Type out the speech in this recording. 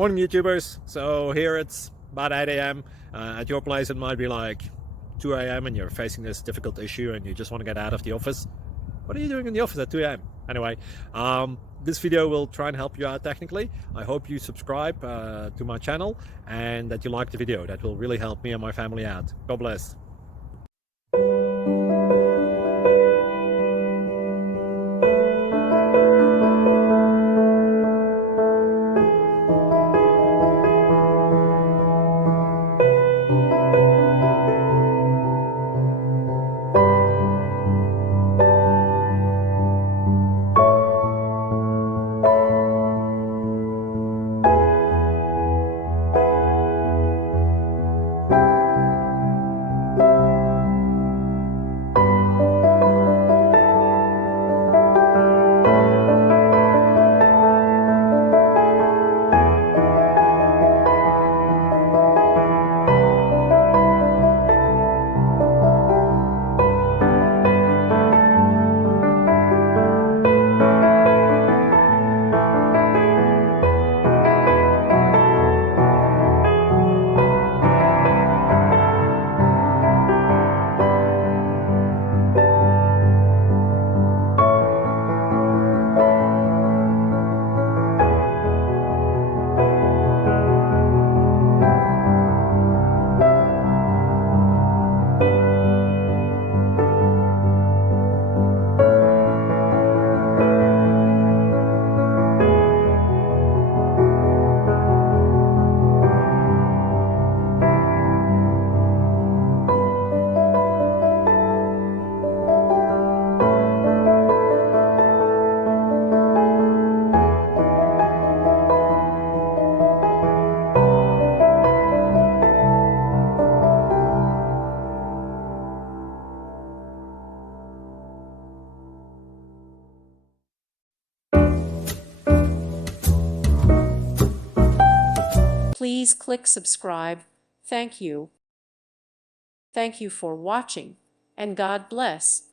Morning YouTubers. So here it's about 8 a.m. At your place it might be like 2 a.m. and you're facing this difficult issue and you just want to get out of the office. What are you doing in the office at 2 a.m.? Anyway, this video will try and help you out technically. I hope you subscribe to my channel and that you like the video. That will really help me and my family out. God bless. Please click subscribe. Thank you. Thank you for watching, and God bless.